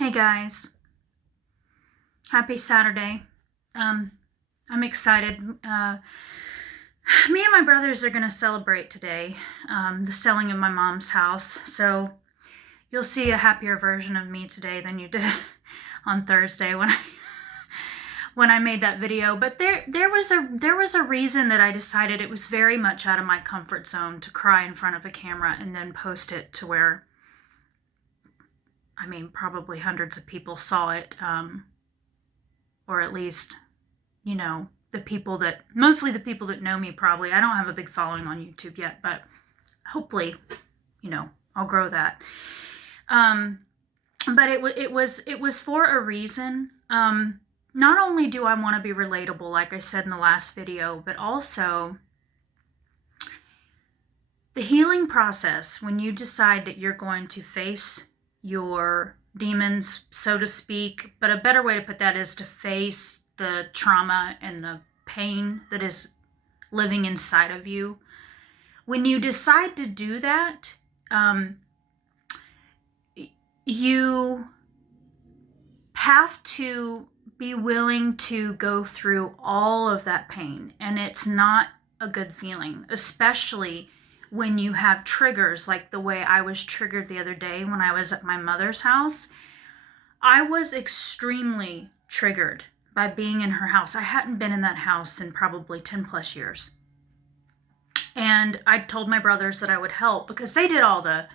Hey guys, happy Saturday. I'm excited. Me and my brothers are going to celebrate today, the selling of my mom's house. So you'll see a happier version of me today than you did on Thursday when I made that video. But there was a reason that I decided it was very much out of my comfort zone to cry in front of a camera and then post it to where, probably hundreds of people saw it, or at least, mostly the people that know me probably. I don't have a big following on YouTube yet, but hopefully, I'll grow that. But it was for a reason. Not only do I want to be relatable, like I said in the last video, but also the healing process when you decide that you're going to face your demons, so to speak. But a better way to put that is to face the trauma and the pain that is living inside of you. When you decide to do that, you have to be willing to go through all of that pain. And it's not a good feeling, especially when you have triggers like the way I was triggered the other day when I was at my mother's house. I was extremely triggered by being in her house. I hadn't been in that house in probably 10 plus years. And I told my brothers that I would help because they did all the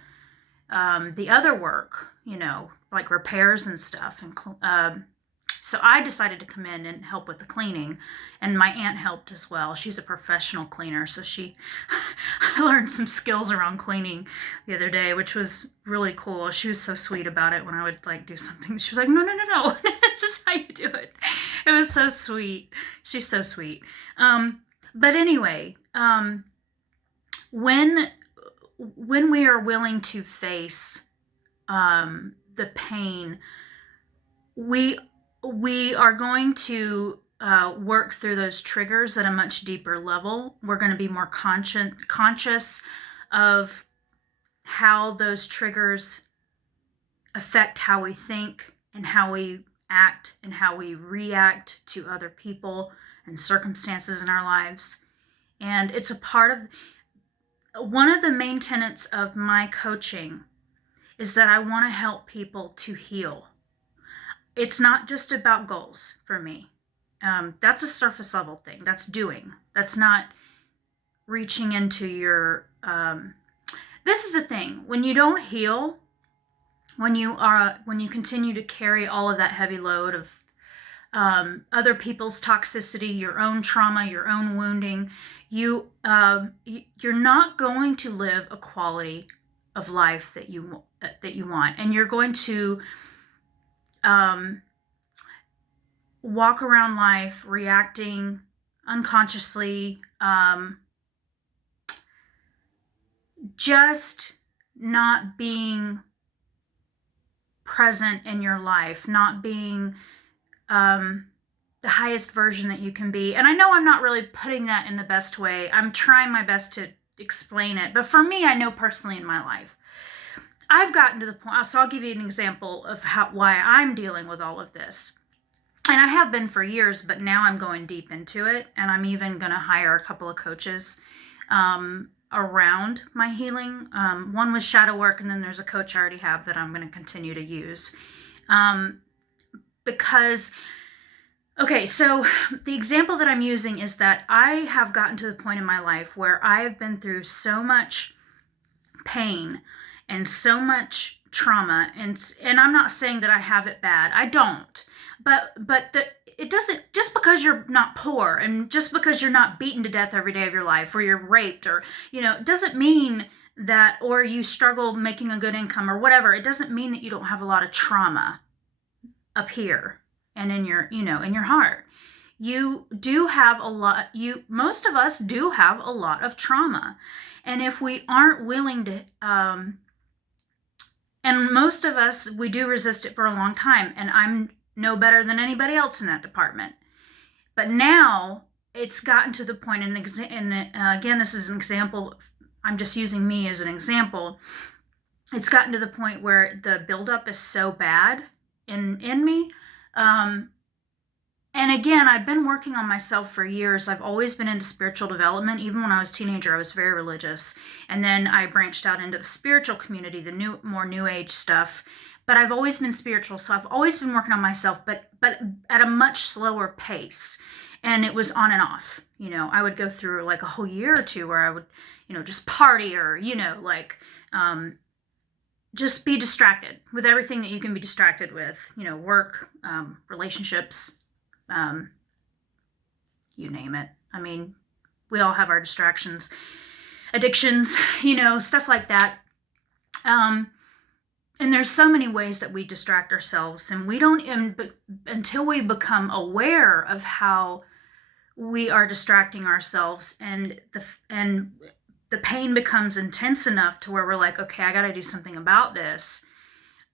other work, like repairs and stuff. And so I decided to come in and help with the cleaning. And my aunt helped as well. She's a professional cleaner. So I learned some skills around cleaning the other day, which was really cool. She was so sweet about it when I would do something. She was like, no. This is how you do it. It was so sweet. She's so sweet. But anyway, when we are willing to face the pain, we are going to work through those triggers at a much deeper level. We're going to be more conscious of how those triggers affect how we think and how we act and how we react to other people and circumstances in our lives. And it's a part of one of the main tenets of my coaching is that I want to help people to heal. It's not just about goals for me. That's a surface level thing. That's doing. That's not reaching into your... This is the thing. When you don't heal, when you continue to carry all of that heavy load of other people's toxicity, your own trauma, your own wounding, you're not going to live a quality of life that you want, and you're going to walk around life reacting unconsciously, just not being present in your life, not being the highest version that you can be. And I know I'm not really putting that in the best way. I'm trying my best to explain it. But for me, I know personally in my life, I've gotten to the point, so I'll give you an example of why I'm dealing with all of this. And I have been for years, but now I'm going deep into it. And I'm even going to hire a couple of coaches around my healing. One was shadow work, and then there's a coach I already have that I'm going to continue to use. Because, okay, so the example that I'm using is that I have gotten to the point in my life where I have been through so much pain and so much trauma, and I'm not saying that I have it bad. I don't. But it doesn't, just because you're not poor and just because you're not beaten to death every day of your life or you're raped or, it doesn't mean that, or you struggle making a good income or whatever, it doesn't mean that you don't have a lot of trauma up here and in your, in your heart. You do have a lot, most of us do have a lot of trauma. And if we aren't willing to, and most of us, we do resist it for a long time, and I'm no better than anybody else in that department. But now it's gotten to the point, and again, this is an example, I'm just using me as an example. It's gotten to the point where the buildup is so bad in me. And again, I've been working on myself for years. I've always been into spiritual development. Even when I was a teenager, I was very religious. And then I branched out into the spiritual community, the more new age stuff. But I've always been spiritual, so I've always been working on myself, but at a much slower pace. And it was on and off. I would go through like a whole year or two where I would, just party or, just be distracted with everything that you can be distracted with, work, relationships, you name it. I mean, we all have our distractions, addictions, stuff like that. And there's so many ways that we distract ourselves, and we don't, until we become aware of how we are distracting ourselves, and the pain becomes intense enough to where we're like, okay, I got to do something about this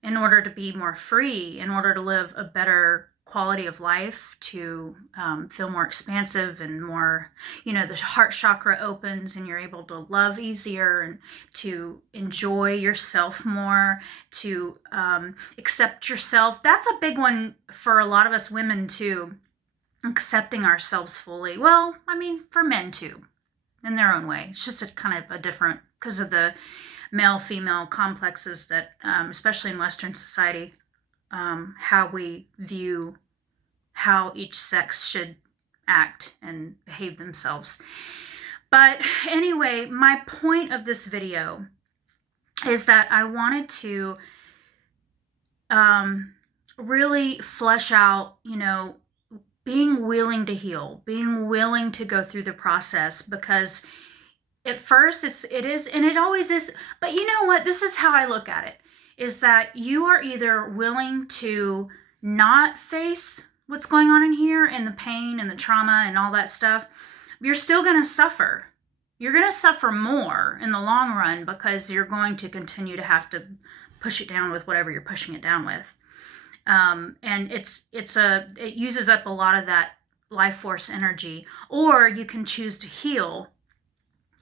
in order to be more free, in order to live a better quality of life, to feel more expansive and more, the heart chakra opens and you're able to love easier and to enjoy yourself more, to accept yourself. That's a big one for a lot of us women too, accepting ourselves fully. Well, I mean, for men too, in their own way. It's just a kind of a different, because of the male-female complexes that, especially in Western society, how we view how each sex should act and behave themselves. But anyway, my point of this video is that I wanted to really flesh out, being willing to heal, being willing to go through the process, because at first it is, and it always is, but you know what? This is how I look at it, is that you are either willing to not face what's going on in here and the pain and the trauma and all that stuff. You're still going to suffer. You're going to suffer more in the long run because you're going to continue to have to push it down with whatever you're pushing it down with. And it uses up a lot of that life force energy. Or you can choose to heal.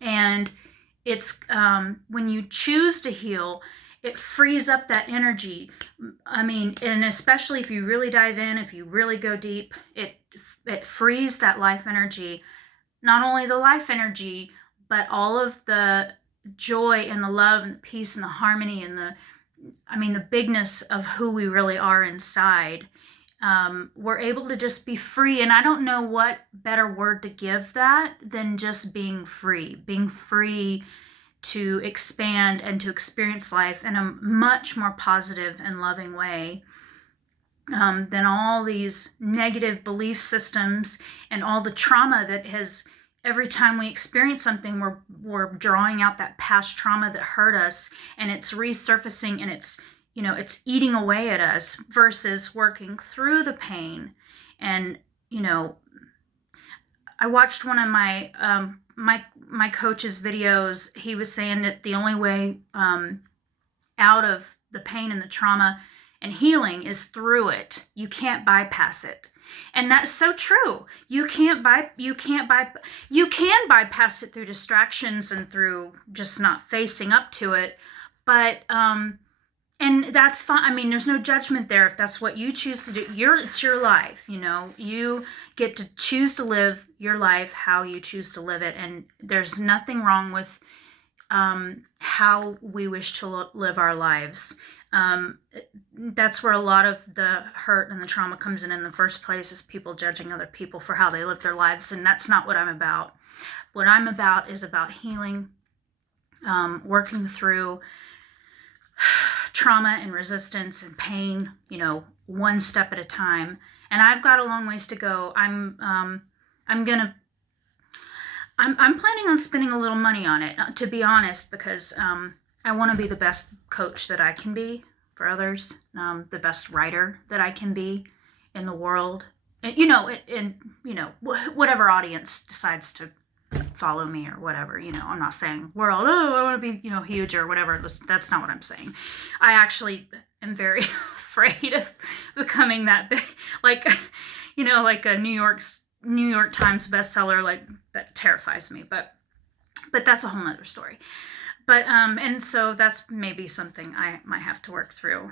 And it's when you choose to heal, it frees up that energy. I mean, and especially if you really dive in, if you really go deep, it frees that life energy. Not only the life energy, but all of the joy and the love and the peace and the harmony and the bigness of who we really are inside. We're able to just be free. And I don't know what better word to give that than just being free to expand and to experience life in a much more positive and loving way, than all these negative belief systems and all the trauma that has, every time we experience something, we're drawing out that past trauma that hurt us, and it's resurfacing, and it's eating away at us, versus working through the pain. And I watched one of my my coach's videos. He was saying that the only way out of the pain and the trauma and healing is through it. You can't bypass it. And that's so true. You can bypass it through distractions and through just not facing up to it. But and that's fine. I mean, there's no judgment there if that's what you choose to do. It's your life, You get to choose to live your life how you choose to live it, and there's nothing wrong with how we wish to live our lives. That's where a lot of the hurt and the trauma comes in the first place, is people judging other people for how they live their lives, and that's not what I'm about. What I'm about is about healing, working through trauma and resistance and pain, one step at a time. And I've got a long ways to go. I'm planning on spending a little money on it, to be honest, because I want to be the best coach that I can be for others, the best writer that I can be in the world, and whatever audience decides to follow me or whatever. I'm not saying world, I want to be huge or whatever. That's not what I'm saying. I actually am very afraid of becoming that big, like a New York Times bestseller. Like, that terrifies me, but that's a whole nother story. But and so that's maybe something I might have to work through.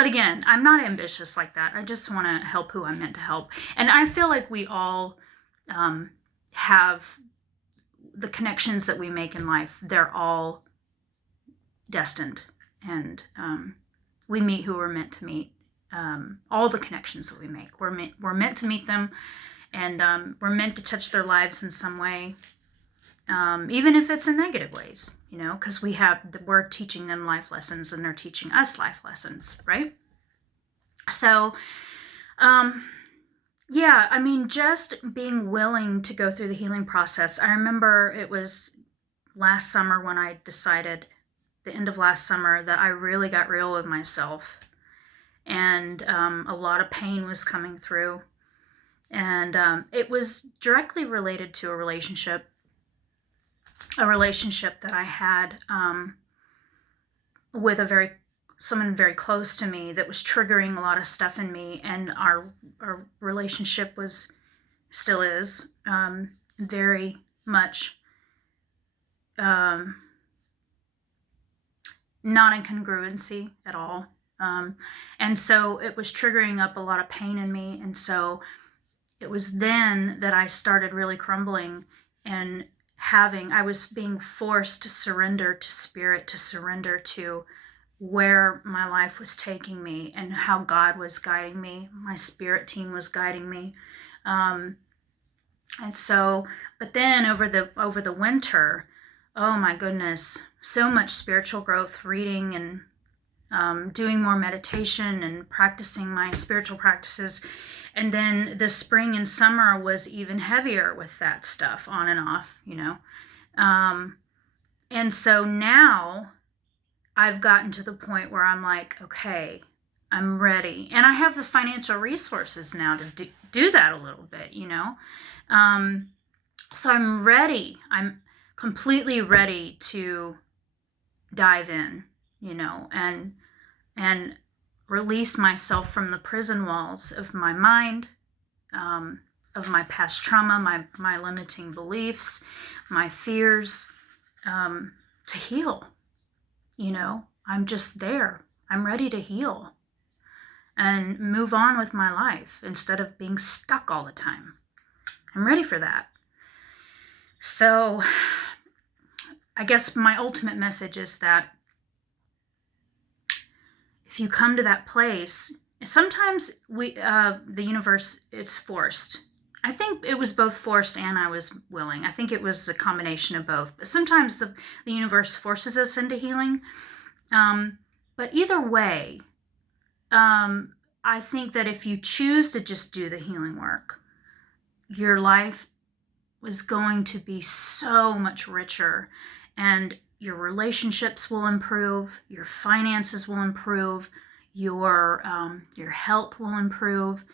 But again, I'm not ambitious like that. I just want to help who I'm meant to help. And I feel like we all have the connections that we make in life. They're all destined. And we meet who we're meant to meet. All the connections that we make, we're meant to meet them. And we're meant to touch their lives in some way. Even if it's in negative ways, because we're teaching them life lessons and they're teaching us life lessons, right? So, yeah, I mean, just being willing to go through the healing process. I remember it was last summer when I decided, the end of last summer, that I really got real with myself. And a lot of pain was coming through. And it was directly related to a relationship that I had with someone very close to me that was triggering a lot of stuff in me, and our relationship still is very much not in congruency at all, and so it was triggering up a lot of pain in me, and so it was then that I started really crumbling, and I was being forced to surrender to spirit, to surrender to where my life was taking me and how God was guiding me. My spirit team was guiding me. And so, but then over the winter, oh my goodness, so much spiritual growth, reading and doing more meditation and practicing my spiritual practices. And then the spring and summer was even heavier with that stuff on and off, and so now I've gotten to the point where I'm like, okay, I'm ready. And I have the financial resources now to do that a little bit, so I'm ready. I'm completely ready to dive in, and release myself from the prison walls of my mind, of my past trauma, my limiting beliefs, my fears, to heal. I'm just there. I'm ready to heal and move on with my life instead of being stuck all the time. I'm ready for that. So I guess my ultimate message is that if you come to that place, sometimes the universe, it's forced. I think it was both forced and I was willing. I think it was a combination of both. But sometimes the universe forces us into healing. But either way, I think that if you choose to just do the healing work, your life is going to be so much richer, and your relationships will improve, your finances will improve, your health will improve,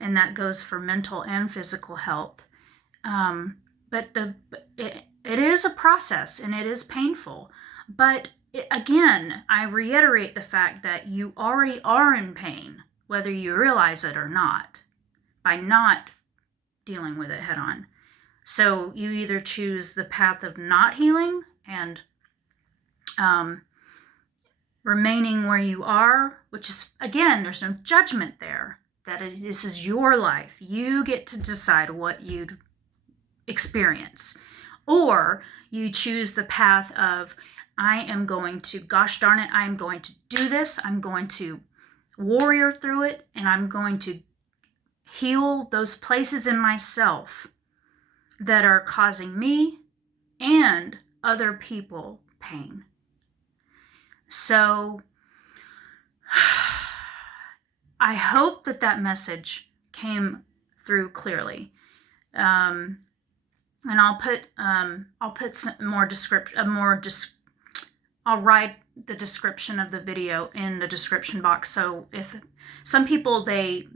and that goes for mental and physical health. But it is a process, and it is painful. But again, I reiterate the fact that you already are in pain, whether you realize it or not, by not dealing with it head on. So you either choose the path of not healing and remaining where you are, which is, again, there's no judgment there. This is your life. You get to decide what you'd experience. Or you choose the path of, I am going to, gosh darn it, I am going to do this. I'm going to warrior through it, and I'm going to heal those places in myself that are causing me and other people pain. So I hope that message came through clearly. And I'll put some more description, I'll write the description of the video in the description box. So if some people, they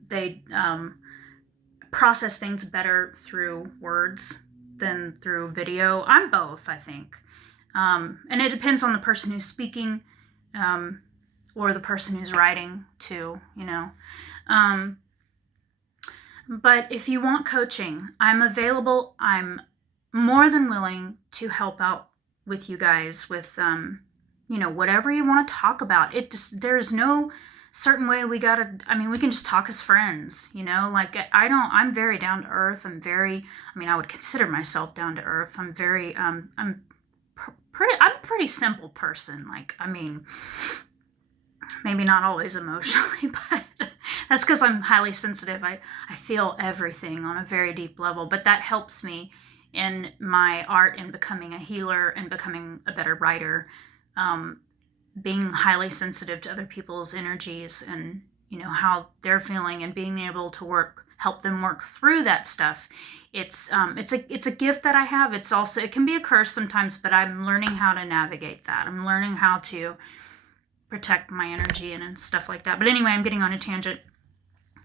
process things better through words than through video. I'm both, I think. And it depends on the person who's speaking, or the person who's writing too, But if you want coaching, I'm available. I'm more than willing to help out with you guys with, whatever you want to talk about. There's no certain way we gotta, I mean, we can just talk as friends, you know, like I'm very down to earth. I mean, I would consider myself down to earth. I'm very, I'm a pretty simple person. Like, I mean, maybe not always emotionally, but that's because I'm highly sensitive. I feel everything on a very deep level, but that helps me in my art and becoming a healer and becoming a better writer. Being highly sensitive to other people's energies and, you know, how they're feeling, and being able to help them work through that stuff. It's a gift that I have. It's also, it can be a curse sometimes, but I'm learning how to navigate that. I'm learning how to protect my energy and stuff like that. But anyway, I'm getting on a tangent.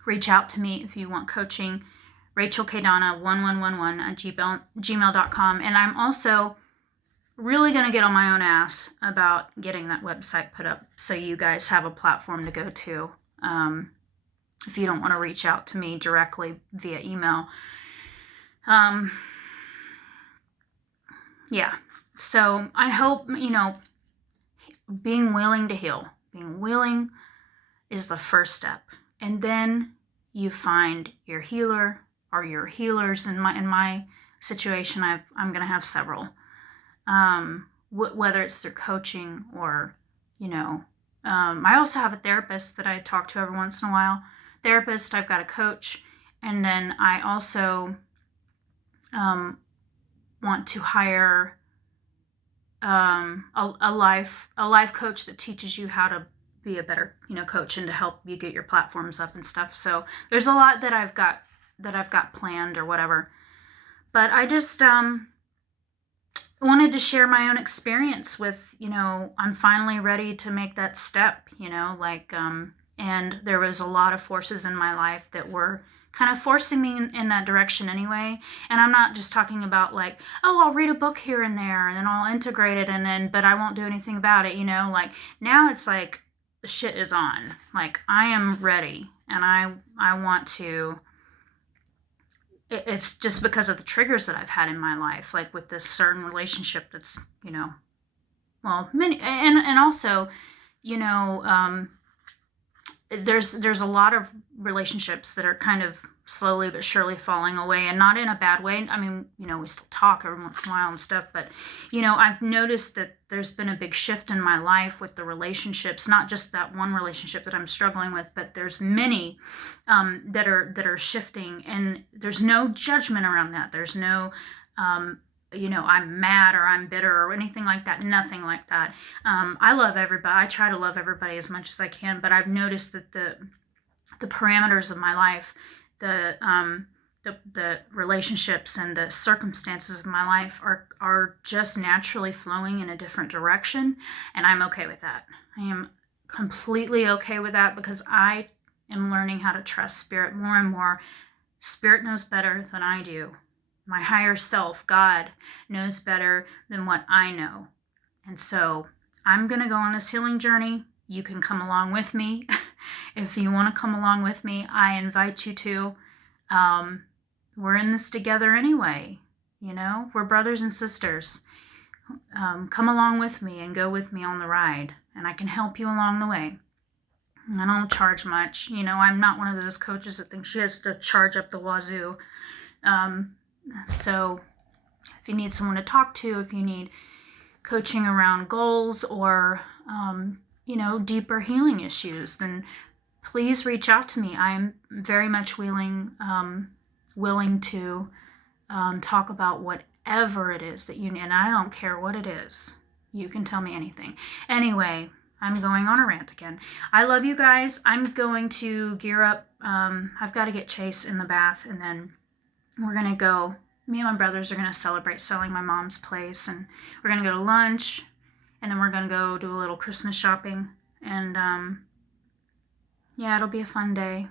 Reach out to me if you want coaching. RachelKdonna1111 at gmail.com. And I'm also really going to get on my own ass about getting that website put up so you guys have a platform to go to. If you don't want to reach out to me directly via email. Yeah. So I hope, you know, being willing to heal. Being willing is the first step. And then you find your healer or your healers. In my situation, I'm going to have several. Whether it's through coaching or, you know, I also have a therapist that I talk to every once in a while. Therapist, I've got a coach. And then I also want to hire a life coach that teaches you how to be a better, you know, coach and to help you get your platforms up and stuff. So there's a lot that I've got planned or whatever. But I just wanted to share my own experience with, you know, I'm finally ready to make that step, you know, like and there was a lot of forces in my life that were kind of forcing me in that direction anyway. And I'm not just talking about like, oh, I'll read a book here and there and then I'll integrate it but I won't do anything about it, you know. Like now it's like the shit is on. Like I am ready, and I want to. It's just because of the triggers that I've had in my life, like with this certain relationship that's, you know, well, many, and also, you know, there's a lot of relationships that are kind of slowly but surely falling away, and not in a bad way. I mean, you know, we still talk every once in a while and stuff, but, you know, I've noticed that there's been a big shift in my life with the relationships, not just that one relationship that I'm struggling with, but there's many that are shifting, and there's no judgment around that. There's no you know, I'm mad or I'm bitter or anything like that. Nothing like that. I love everybody. I try to love everybody as much as I can, but I've noticed that the parameters of my life, the relationships and the circumstances of my life are just naturally flowing in a different direction, and I'm okay with that. I am completely okay with that because I am learning how to trust Spirit more and more. Spirit knows better than I do. My higher self, God, knows better than what I know. And so I'm going to go on this healing journey. You can come along with me. If you want to come along with me, I invite you to. We're in this together anyway. You know, we're brothers and sisters. Come along with me and go with me on the ride, and I can help you along the way. I don't charge much. You know, I'm not one of those coaches that thinks she has to charge up the wazoo. So if you need someone to talk to, if you need coaching around goals or, you know, deeper healing issues, then please reach out to me. I'm very much willing to talk about whatever it is that you need. And I don't care what it is. You can tell me anything. Anyway, I'm going on a rant again. I love you guys. I'm going to gear up. I've got to get Chase in the bath, and then we're going to go, me and my brothers are going to celebrate selling my mom's place, and we're going to go to lunch, and then we're going to go do a little Christmas shopping, and yeah, it'll be a fun day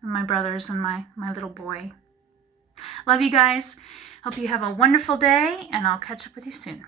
with my brothers and my little boy. Love you guys. Hope you have a wonderful day, and I'll catch up with you soon.